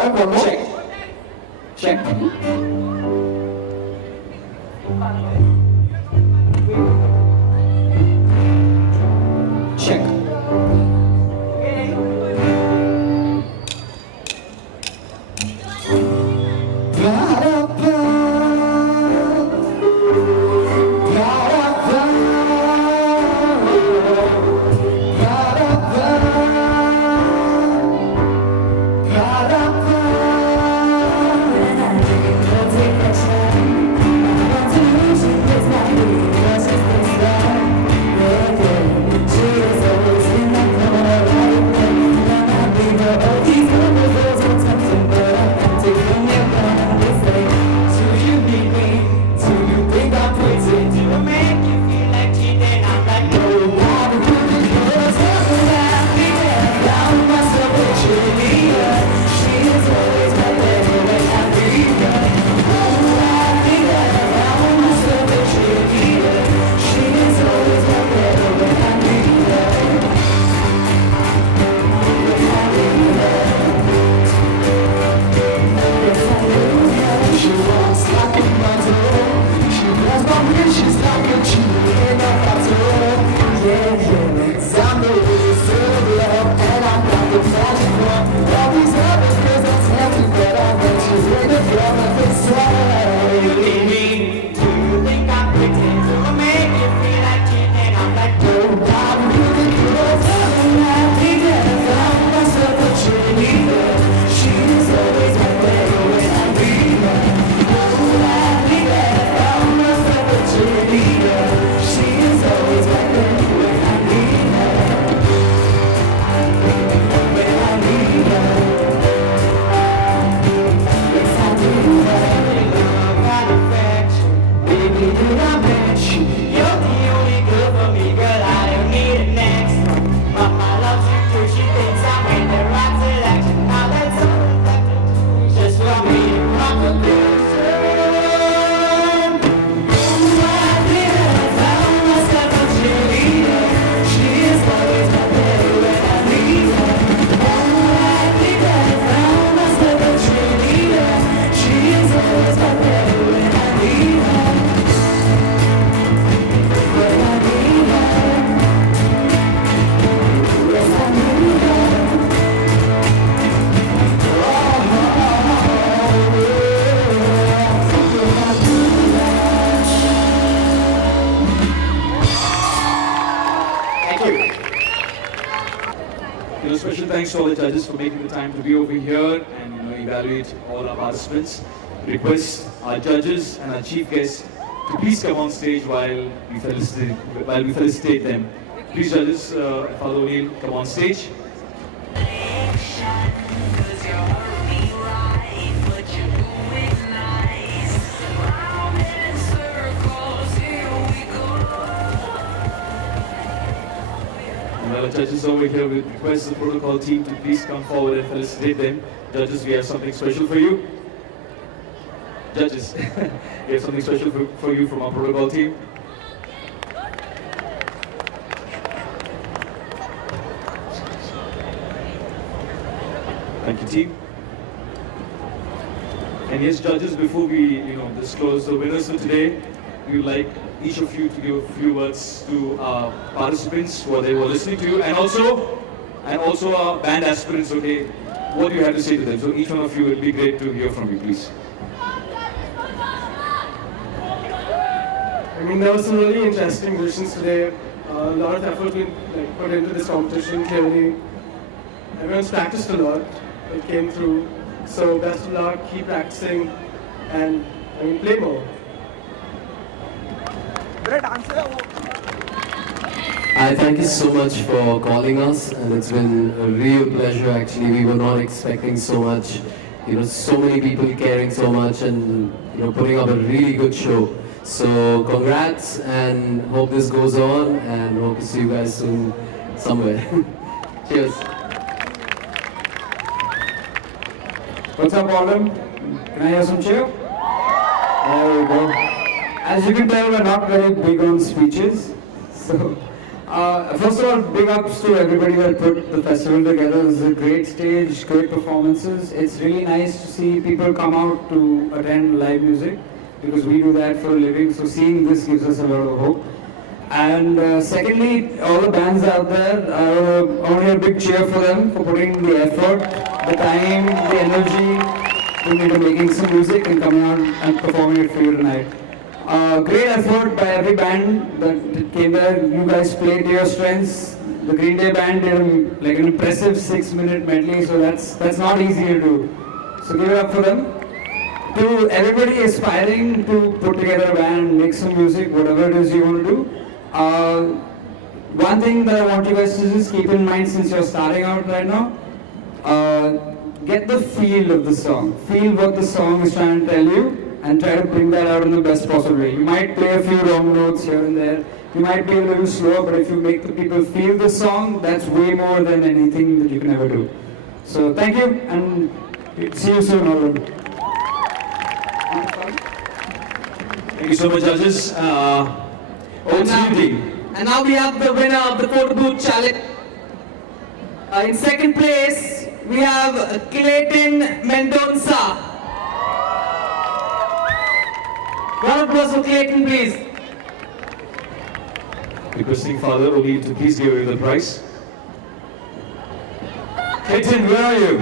time, one more. Check. Check. Special thanks to all the judges for making the time to be over here and evaluate all our participants. Request our judges and our chief guests to please come on stage while we felicitate them. Please, judges, Father O'Neill, come on stage. Well, judges over here, we request the protocol team to please come forward and felicitate them. Judges, we have something special for you. Judges, we have something special for you from our protocol team. Thank you, team. And yes, judges, before we disclose the winners for today, we would like each of you to give a few words to our participants who were listening to you, and also our band aspirants. Okay, what do you have to say to them? So each one of you, it'll be great to hear from you, please. I mean, there were some really interesting musicians today. A lot of effort been put into this competition. Clearly, everyone's practiced a lot. It came through. So best of luck. Keep practicing, and play more. I thank you so much for calling us, and it's been a real pleasure. Actually, we were not expecting so much, so many people caring so much, and putting up a really good show. So congrats, and hope this goes on, and hope to see you guys soon somewhere. Cheers. What's up, Autumn? Can I hear some cheer? There we go. As you can tell, we're not very big on speeches, so First of all, big ups to everybody that put the festival together. This is a great stage, great performances. It's really nice to see people come out to attend live music because we do that for a living. So seeing this gives us a lot of hope. And secondly, all the bands out there, only a big cheer for them for putting the effort, the time, the energy into making some music and coming out and performing it for you tonight. Great effort by every band that came there. You guys played to your strengths. The Green Day band did like an impressive 6-minute medley, so that's not easy to do. So give it up for them. To everybody aspiring to put together a band, make some music, whatever it is you want to do. One thing that I want you guys to just keep in mind since you're starting out right now, get the feel of the song. Feel what the song is trying to tell you and try to bring that out in the best possible way. You might play a few wrong notes here and there. You might be a little slower, but if you make the people feel the song, that's way more than anything that you can ever do. So thank you and see you soon, all. Thank you so much, judges. Over to you, team. And now we have the winner of the photo booth challenge. In second place, we have Clayton Mendonça. Round of applause for Clayton, please. Requesting Father Oli to please give you the prize. Clayton, where are you?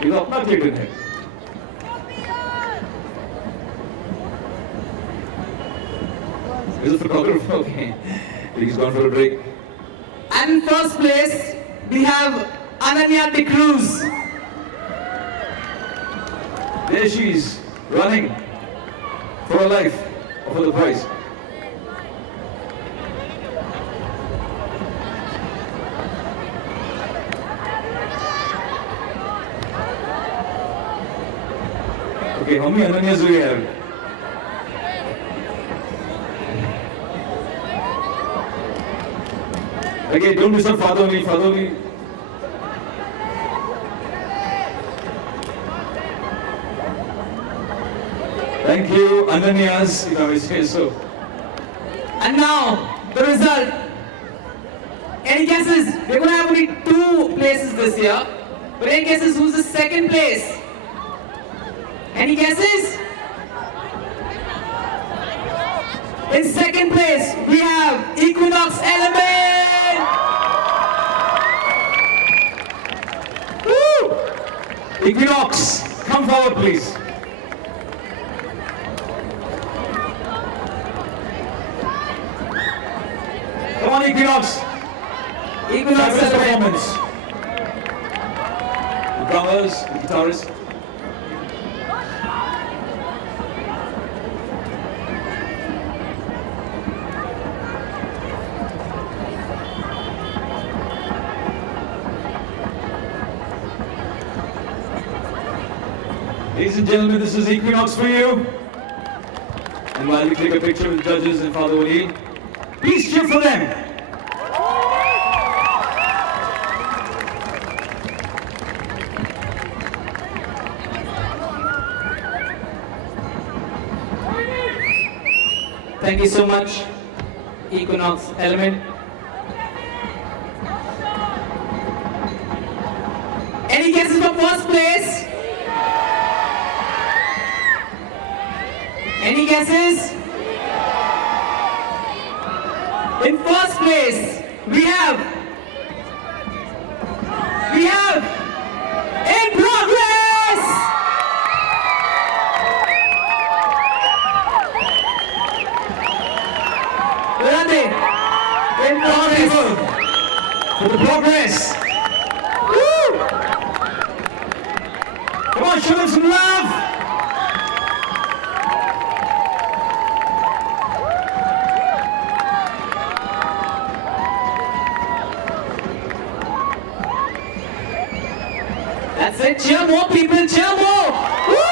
He's not Clayton here. He's a photographer. Okay. He's gone for a break. And in first place, we have Ananya De Cruz. There she is, running for her life, or for the prize. Okay, how many Ananyas do we have? Okay, don't disturb Father Oli. Father Oli. Thank you, Ananyas, if I may say so. And now, the result. Any guesses? We're going to have only 2 places this year. But any guesses who's the second place? Any guesses? In second place, we have Equinox Element. Woo! Equinox, come forward, please. Come on, Equinox. Equinox Fabulous Element. performance. The drummers, the guitarists. Ladies and gentlemen, this is Equinox for you. And while we take a picture with the judges and Father O'Neill, please cheer for them. Thank you so much, Equinox Element. Any guesses for first place? Any guesses? In first place, we have In Progress! Where are they? In Progress. For the progress. Woo! Come on, show them some love. That's it. Cheer more, people. Cheer more. Woo!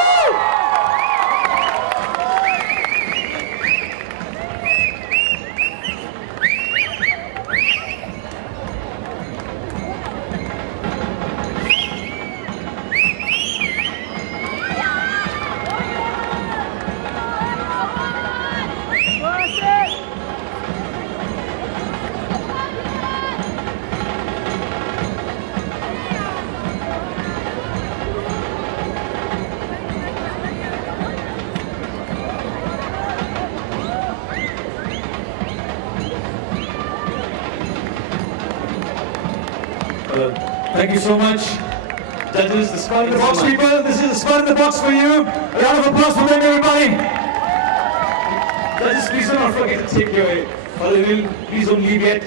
Thank you so much. Judges, the spot in the box people, this is the spot in the box for you. A round of applause for them, everybody. Judges, please do not forget to take your Father Emil, please don't leave yet.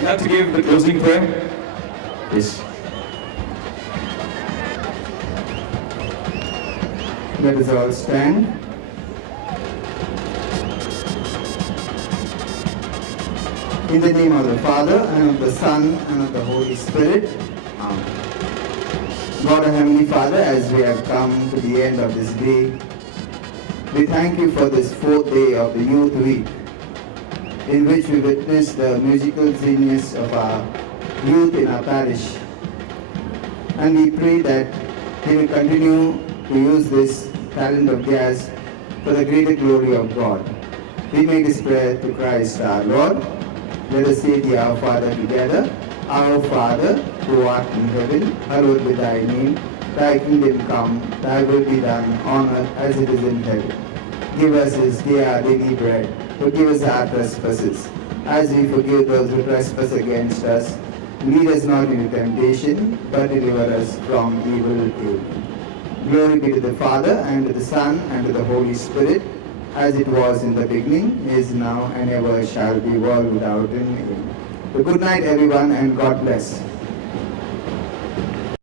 You have to give the closing prayer. Yes. Let us all stand. In the name of the Father, and of the Son, and of the Holy Spirit. Amen. God, our Heavenly Father, as we have come to the end of this day, we thank you for this fourth day of the Youth Week, in which we witness the musical genius of our youth in our parish. And we pray that we will continue to use this talent of theirs for the greater glory of God. We make this prayer to Christ our Lord. Let us say the Our Father together. Our Father, who art in heaven, hallowed be thy name. Thy kingdom come, thy will be done on earth as it is in heaven. Give us this day our daily bread. Forgive us our trespasses, as we forgive those who trespass against us. Lead us not into temptation, but deliver us from evil. Amen. Glory be to the Father, and to the Son, and to the Holy Spirit, as it was in the beginning, is now, and ever shall be, world without end. Amen. So good night, everyone, and God bless.